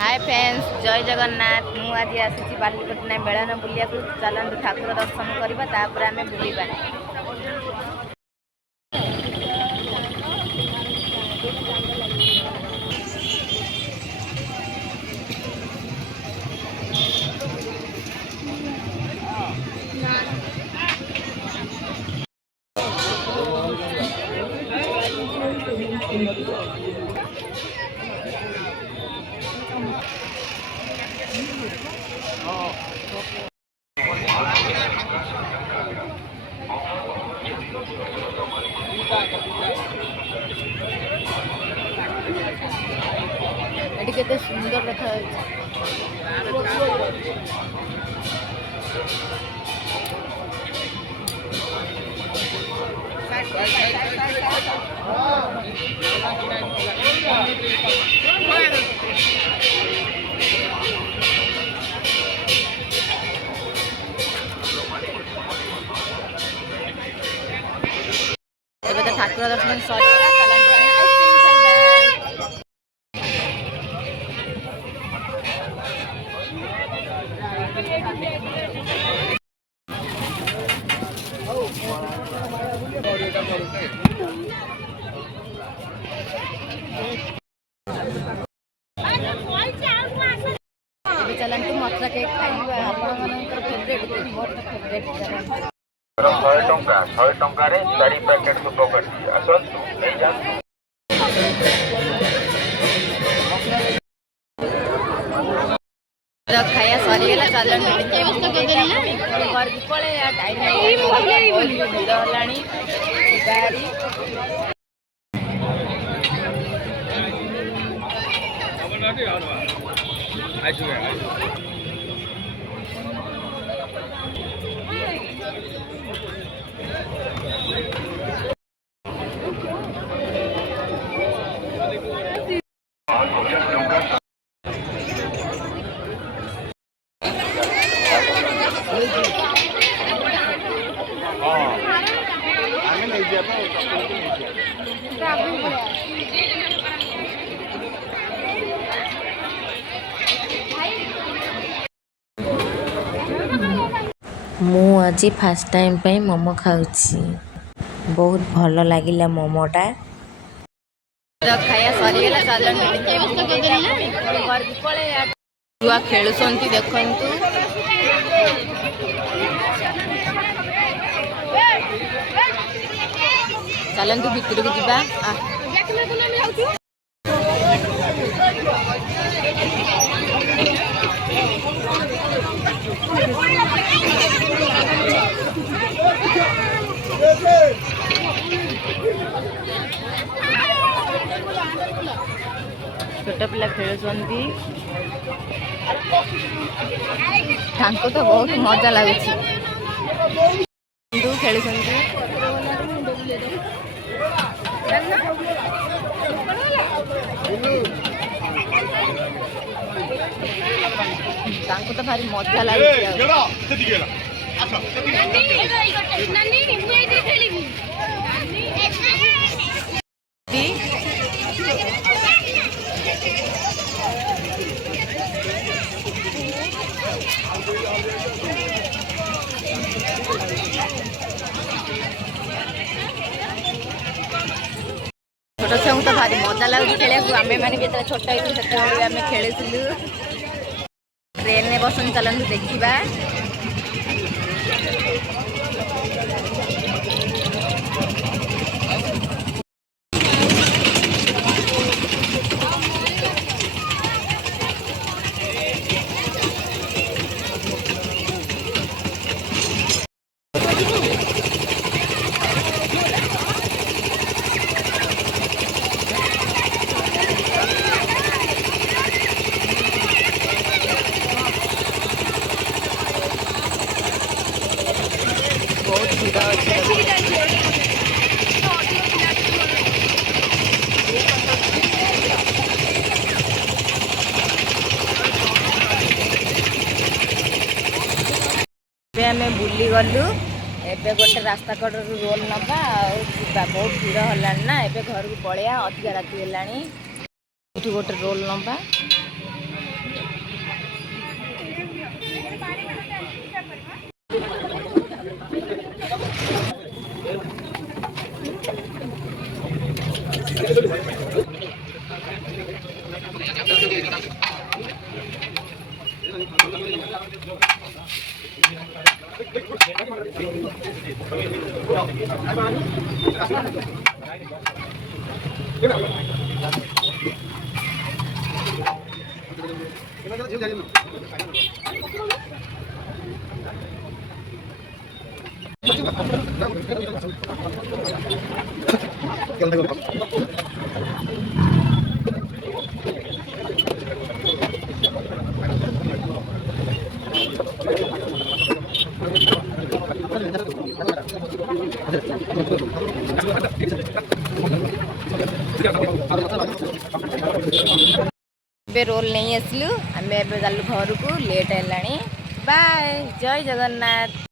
Hi friends, जय जगन्नाथ। मु आज आसी बालीपटना मेलन बुलिया चलते ठाकुर दर्शन करवा तापर आम बुलवा। एटी केते सुंदर देखा ठाकुर दर्शन सर चलते मथुरा केक खाइबा। आपनकर फेवरेट मोर फेवरेट 100 टंका रे 4 पैकेट सुपर आसतु नहीं जातु। खाया सरीगला चलते घर की पड़े टाइम भिड़ होलानी गाड़ी मु आज फास्ट टाइम पे मोमो खाऊची। बहुत भल लगिला मोमोटा। खाया सरीगला चलते घर की पड़े छुआ खेलुंट देखु चलतु भितर को जीवा। छोट पिला खेलुंट तो बहुत मजा लगुच खेल तो भारी मजा लगे। छोट छुआ तो भारी मजा लगे खेल आम मैंने छोट आम खेल ट्रेन में बसन चलते देखा। आम बुली गलु एबे गोटे रास्ता कड़ रोल नवा बहुत भीड़ होलानी ना। एबे घर को पलैया अधिका राति होलानी गोटे रोल नवा। ଏବେ ରୋଲ୍ ନେଇ ଆସିଲୁ। ଆମେ ଏବେ ଗଲୁ ଘରକୁ, ଲେଟ୍ ହେଲାଣି। ବାଏ, ଜୟ ଜଗନ୍ନାଥ।